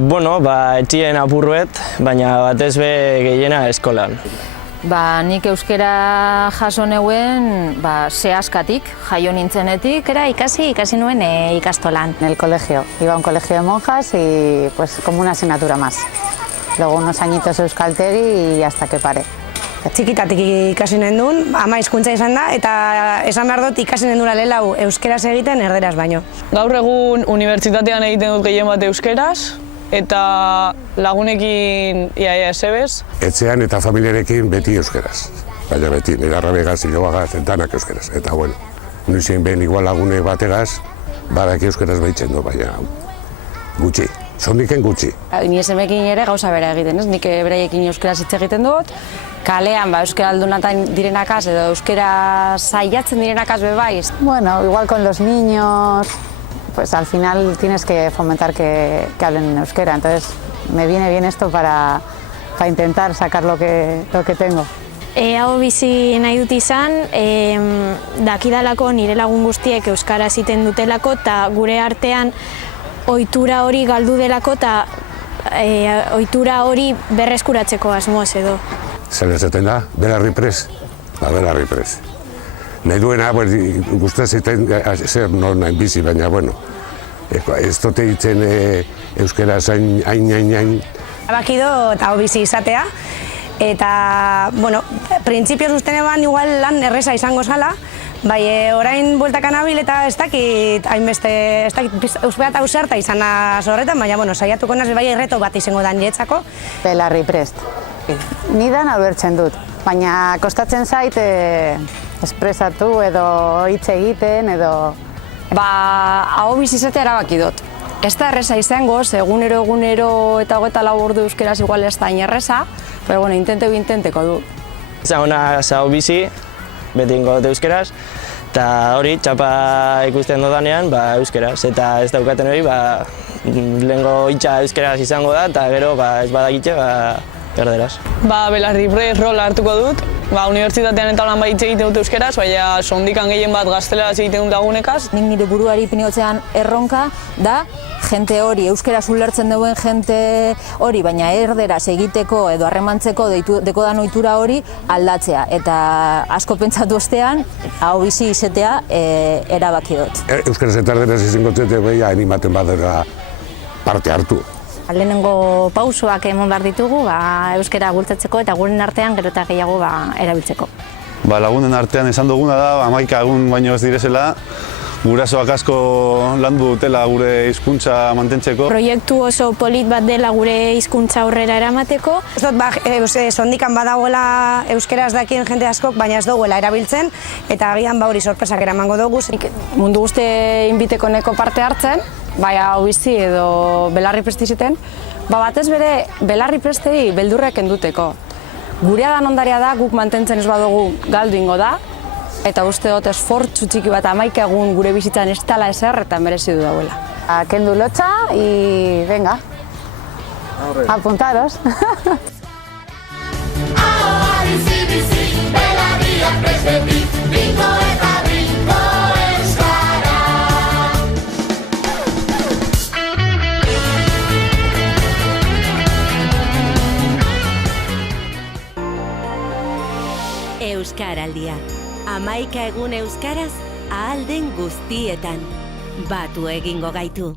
Bueno, etxien apurruet, baina batez be gehiena eskolan. Nik euskera jaso neuen sehaskatik, jaio nintzenetik. Ikasi nuen ikastolan. En el colegio, iba a un colegio de monjas y pues como una asignatura más. Luego unos añitos euskaltegi y hasta que pare. Txikitatik ikasi nuen, ama hizkuntza izan da, eta esan behar dut ikasi nuen lehela euskeraz egiten erderaz baino. Gaur egun unibertsitatean egiten dut gehien bat euskeraz, eta lagunekin iaia esebez. Etxean eta familiarekin beti euskeraz. Baina beti, nire arrabegaz, hilobagaz, entanak euskeraz. Eta bueno, nuizien behin igual lagune bategaz, badak euskeraz behitzen du, baina gutxi, sondiken gutxi. Ni esemekin ere gauza bera egiten, ez? Nik beraiekin euskeraz hitz egiten dut, kalean euskera aldunatan direnakaz edo euskera saiatzen direnakaz bebaiz. Bueno, igual con los niños, pues al final tienes que fomentar que hablen en euskera, entonces me viene bien esto para intentar sacar lo que tengo. Hau bizi nahi dut izan, dakidalako nire lagun guztiek euskara ziten dutelako eta gure artean ohitura hori galdu delako eta ohitura hori berreskuratzeko asmoz edo. Zer esaten da, belarri prest? Belarri prest. Nahi duena, guztia zeiten zer nahi bizi, baina, bueno, ez dute ditzen euskera hain. Abakido eta hau bizi izatea, eta, bueno, printzipioz usten eban igual lan erreza izango zala, bai, orain bueltakan abil eta ez dakit hainbeste, euskera eta ausarta izana horretan, baina, bueno, saiatuko naz bai erreto bat izango dan jetzako. Belarri prest. Nidan albertzen dut, baina kostatzen zait espresatu edo hitz egiten edo... Hau bizi izatea erabaki dut. Ez da erreza izango, egunero eta 24 ordu euskeraz igual ez da erreza, pero bueno, intenteko du. Izango naz hau bizi, beti ingo dut euskeraz, eta hori, txapa ikusten dudanean, euskeraz. Eta ez daukaten hori, lehengo hitza euskeraz izango da, eta gero ez badakitxe, erderaz. Belarri prest rola hartuko dut. Unibertsitatean eta lan hitz egiten dut euskeraz, baina sondikan gehien bat gazteleraz egiten dut lagunekaz. Nik nire buruari ipinotzean erronka da, jente hori, euskeraz ulertzen duen jente hori, baina erderaz egiteko edo harremantzeko dekodan ohitura hori aldatzea. Eta asko pentsatu ostean, hau bizi izatea erabaki dut. Euskeraz eta erderaz izango zete behia animaten badera parte hartu. Lehenengo pausoak emon behar ditugu euskera bultzatzeko eta guren artean gero eta gehiago erabiltzeko. Lagunen artean esan duguna da, 11 egun baino ez direzela, gurasoak asko landu dutela gure hizkuntza mantentzeko. Proiektu oso polit bat dela gure hizkuntza aurrera eramateko. Ez dut, sondikan badagoela euskeraz dakien jente askok, baina ez duguela erabiltzen, eta agian hori sorpresak eramango dugu. Mundu guzti inbiteko neko parte hartzen, hau bizi edo belarri presti ziten, batez bere belarri prestei beldurrek enduteko. Gurea dan ondaria da, guk mantentzen ez badugu galdu ingo da, eta uste dut esfortzu txiki bat 11 egun gure bizitzan ez tala ezer eta merezi du dauela. Kendu lotxa y venga, apuntaros. Euskaraldia. 11 egun euskaraz ahal den guztietan. Batu egingo gaitu.